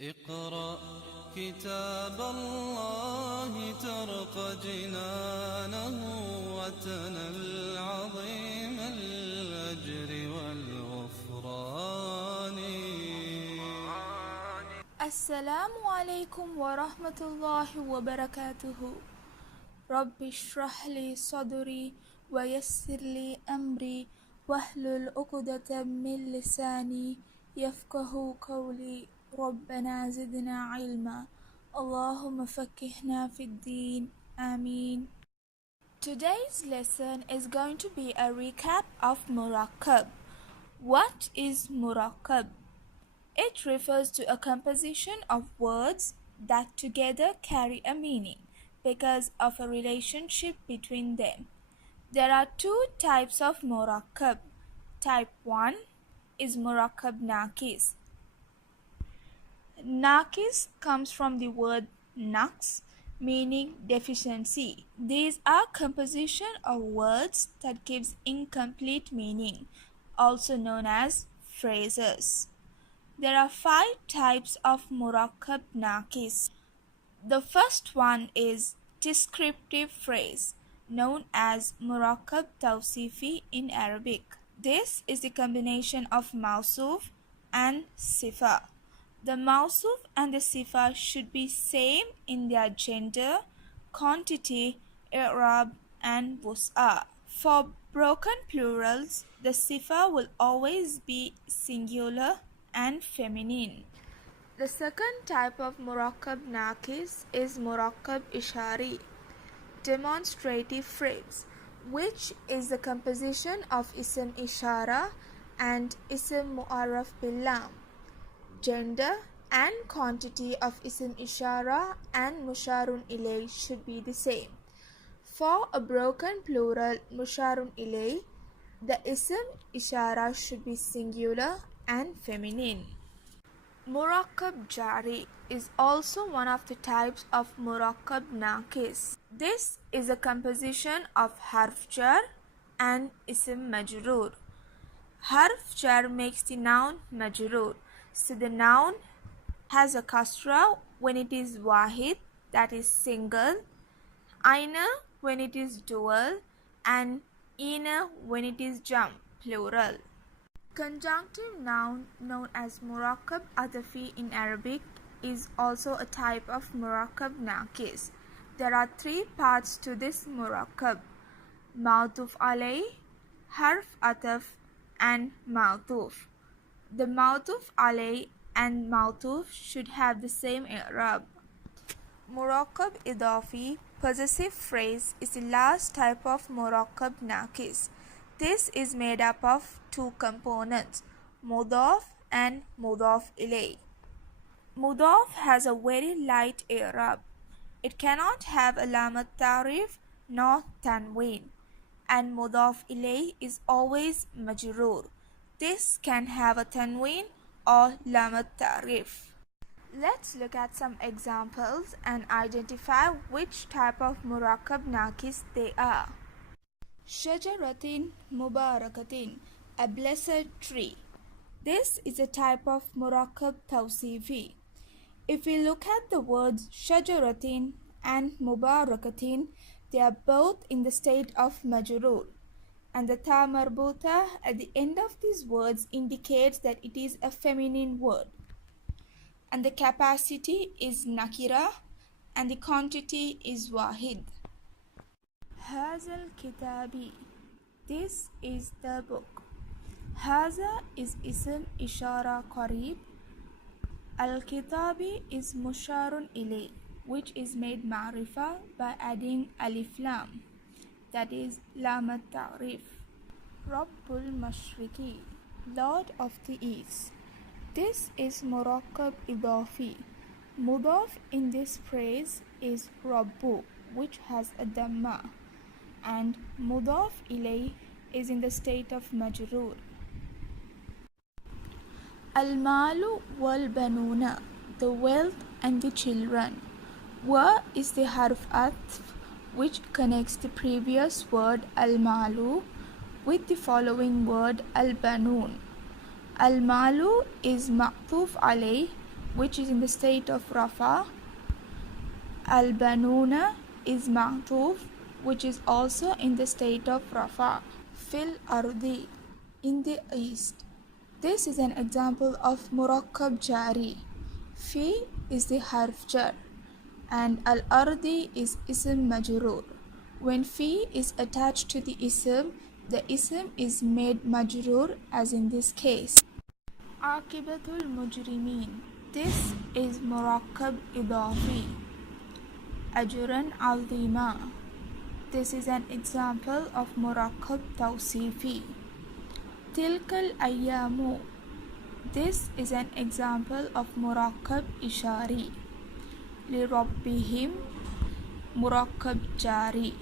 اقرأ كتاب الله ترق جنانه وتنل عظيم الأجر والغفران. السلام عليكم ورحمة الله وبركاته. رب اشرح لي صدري ويسر لي أمري واحلل عقدة من لساني يفقه قولي. ربنا زدنا علما اللهم فقهنا في الدين آمين. Today's lesson is going to be a recap of Murakkab. What is Murakkab? It refers to a composition of words that together carry a meaning because of a relationship between them. There are two types of Murakkab. Type 1 is Murakkab Naaqis. Naaqis comes from the word naqs, meaning deficiency. These are composition of words that gives incomplete meaning, also known as phrases. There are 5 types of Murakkab Naaqis. The first one is descriptive phrase, known as Murakkab Tauseefiy in Arabic. This is the combination of mawsuf and sifa. The mawsuf and the sifa should be same in their gender, quantity, i'rab, and wus'a. For broken plurals, the sifa will always be singular and feminine. The second type of Murakkab Naaqis is Murakkab Ishaariy, demonstrative phrase, which is the composition of ism ishara and ism mu'arraf bil lam. Gender and quantity of ism ishara and musharun ilay should be the same. For a broken plural musharun ilay, the ism ishara should be singular and feminine. Murakkab Jaariy is also one of the types of Murakkab Naaqis. This is a composition of harf jar and ism majroor. Harf jar makes the noun majroor. So the noun has a kasra when it is wahid, that is single, aina when it is dual, and ina when it is jam, plural. Conjunctive noun known as Murakkab Atfiy in Arabic is also a type of Murakkab Naaqis. There are 3 parts to this Murakkab: ma'tuf alay, harf ataf, and ma'tuf. The ma'tuf alay and ma'tuf should have the same i'rab. Murakkab Idaafiy, possessive phrase, is the last type of Murakkab Naaqis. This is made up of 2 components, mudaf and mudaf ilay. Mudaf has a very light i'rab. It cannot have a lam at-ta'rif nor tanween, and mudaf ilay is always majroor. This can have a tanween or lam at-ta'rif. Let's look at some examples and identify which type of Murakkab Naaqis they are. Shajaratin mubarakatin, a blessed tree. This is a type of Murakkab Tauseefiy. If we look at the words shajaratin and mubarakatin, they are both in the state of majroor, and the ta marbuta at the end of these words indicates that it is a feminine word, and the capacity is nakira and the quantity is wahid. Hazal kitabi, this is the book. Haza is ism ishara qarib. Al-kitabi is musharun ilay, which is made ma'rifa by adding alif lam, that is lam at-ta'rif. Rabbul mashriqi, Lord of the East. This is Murakkab Idaafiy. Mudaf in this phrase is Rabbu, which has a dhamma, and mudaf ilay is in the state of majroor. Al-malu wal-banuna, the wealth and the children. Wa is the harf atf, which connects the previous word al-malu with the following word al-banun. Al-malu is ma'tuf alay which is in the state of rafa. Al-banuna is ma'tuf, which is also in the state of rafa. Fil ardi, in the east. This is an example of Murakkab Jaariy. Fi is the harf jar and al-ardi is ism majroor. When fi is attached to the ism is made majroor, as in this case. Aqibatul mujrimin. This is Murakkab Idaafiy. Ajran azima. This is an example of Murakkab Tauseefiy. Tilkal ayyamu. This is an example of Murakkab Ishaariy. Li rabbihim. Murakkab Jaariy.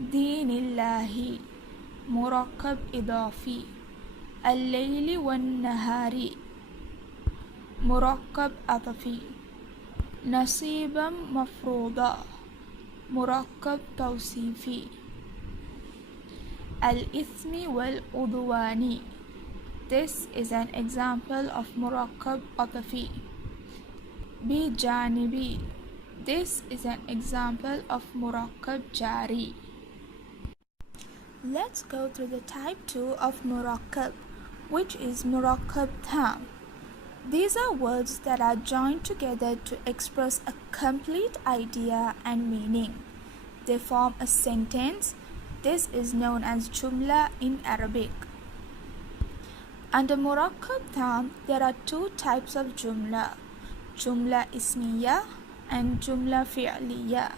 Dinillahi. Murakkab Idaafiy. Al-layli wan-nahari. Murakkab Atfiy. Nasibam mafruda. Murakkab Tauseefiy. Al-ithmi wal-udwani. This is an example of Murakkab Atfiy. Bi janibi. This is an example of Murakkab Jaariy. Let's go through the type 2 of Murakkab, which is Murakkab Taam. These are words that are joined together to express a complete idea and meaning. They form a sentence. This is known as Jumlah in Arabic. Under Murakkab Taam, there are two types of Jumlah: Jumlah Ismiyyah and Jumlah Fe'liyyah.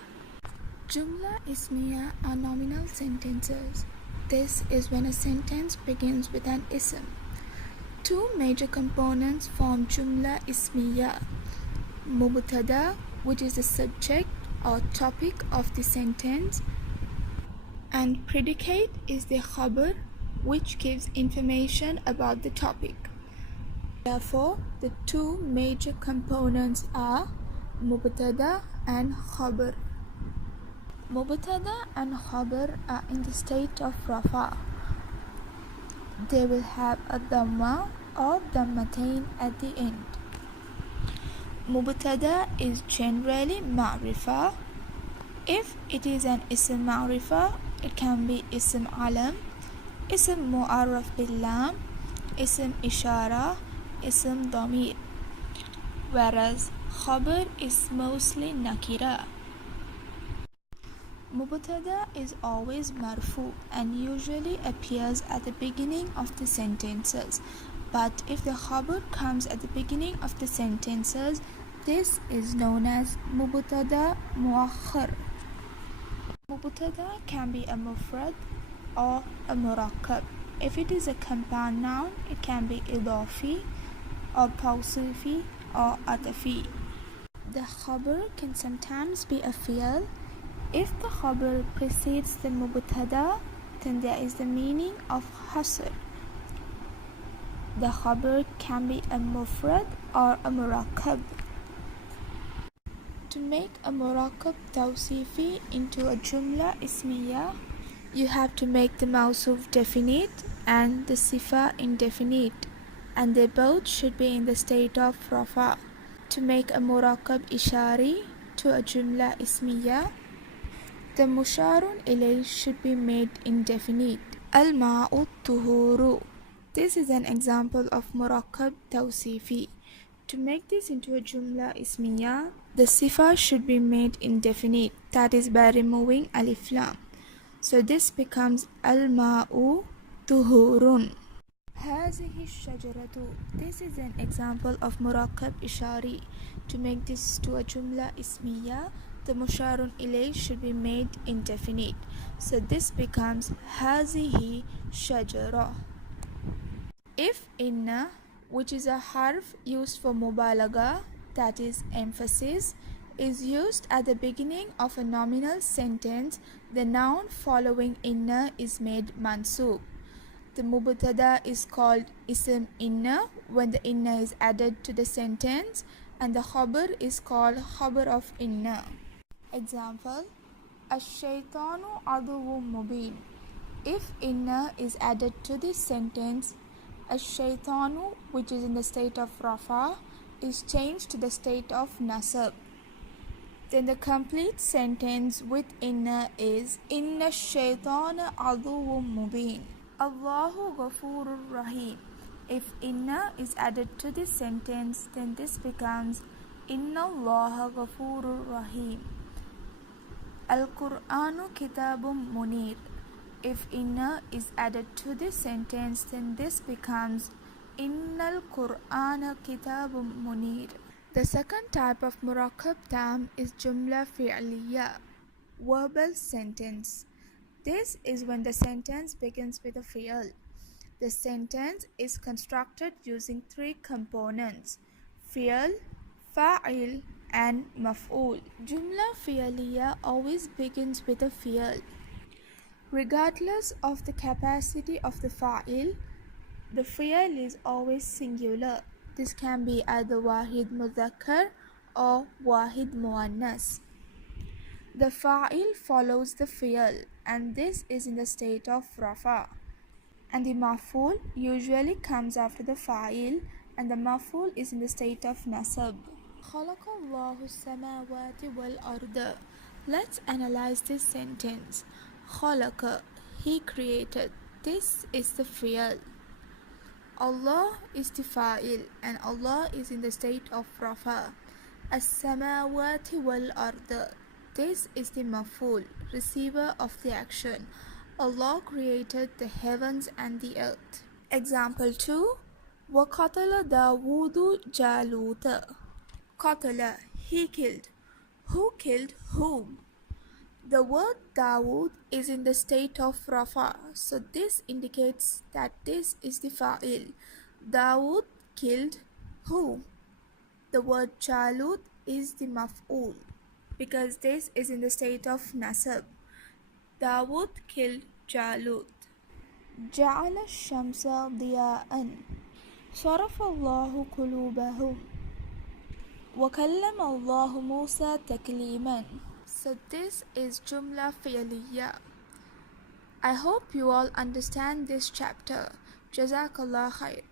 Jumlah Ismiyyah are nominal sentences. This is when a sentence begins with an ism. Two major components form Jumlah Ismiyyah: Mubtada, which is the subject or topic of the sentence, and predicate is the khabar, which gives information about the topic. Therefore, the two major components are Mubtada and khabar. Mubtada and khabar are in the state of rafa. They will have a dhamma or dhammatain at the end. Mubtada is generally ma'rifa. If it is an ism ma'rifa, it can be ism alam, ism mu'arraf bil-lam, ism ishara, ism dhamir. Whereas khabar is mostly nakira. Mubtada is always marfu and usually appears at the beginning of the sentences. But if the khabar comes at the beginning of the sentences, this is known as Mubtada muakhar. Mubtada can be a mufrad or a murakkab. If it is a compound noun, it can be idaafi or tauseefiy or atfiy. The khabar can sometimes be a fi'l. If the khabar precedes the mubtada, then there is the meaning of hasr. The khabar can be a mufrad or a murakkab. To make a Murakkab Tauseefiy into a Jumlah Ismiyyah, you have to make the mawsuf definite and the sifa indefinite, and they both should be in the state of rafa. To make a Murakkab Ishaariy to a Jumlah Ismiyyah, the musharun ilay should be made indefinite. Al-ma'u tuhuru. This is an example of Murakkab Tauseefiy. To make this into a Jumlah Ismiyyah, the sifa should be made indefinite, that is by removing alif lam. So this becomes al-ma'u tuhurun. Hazihi shajaratu. This is an example of Murakkab Ishaariy. To make this to a Jumlah Ismiyyah, the musharun ilay should be made indefinite. So this becomes hazihi shajara. If inna, which is a harf used for mubalagha, that is emphasis, is used at the beginning of a nominal sentence, the noun following inna is made mansub. The mubtada is called ism inna when the inna is added to the sentence, and the khabar is called khabar of inna. Example: ash-shaytanu aduwwun mubin. If inna is added to this sentence, ash-shaytanu, which is in the state of rafa, is changed to the state of nasab. Then the complete sentence with inna is inna shaytana aduwwum mubin. Allahu ghafurur rahim. If inna is added to this sentence, then this becomes inna allaha ghafurur rahim. Al-Qur'anu kitabum munir. If inna is added to this sentence, then this becomes innal Qur'ana kitabum munir. The second type of Murakkab Taam is Jumlah Fe'liyyah, verbal sentence. This is when the sentence begins with a fi'l. The sentence is constructed using three components: fi'l, fa'il, and maf'ul. Jumlah Fe'liyyah always begins with a fi'l. Regardless of the capacity of the fa'il, the fi'l is always singular. This can be either wahid mudhakkar or wahid muannas. The fa'il follows the fi'l, and this is in the state of rafa. And the maf'ul usually comes after the fa'il, and the maf'ul is in the state of nasab. Khalaqallahu samawati wal arda. Let's analyze this sentence. Khalaqa, he created. This is the fi'l. Allah is the fa'il, and Allah is in the state of rafa. As-samawati wal arda. This is the maf'ul, receiver of the action. Allah created the heavens and the earth. Example 2. وَقَتَلَ دَاوُودُ جَالُوتَ. Qatala, he killed. Who killed whom? The word Dawood is in the state of rafa, so this indicates that this is the fa'il. Dawood killed who? The word Jalut is the maf'ul, because this is in the state of nasab. Dawood killed Jalut. جعل الشمس ضياءً. صرف الله قلوبهم. وكلم الله موسى تكليما. So this is Jumlah Fe'liyyah. I hope you all understand this chapter. Jazakallah khair.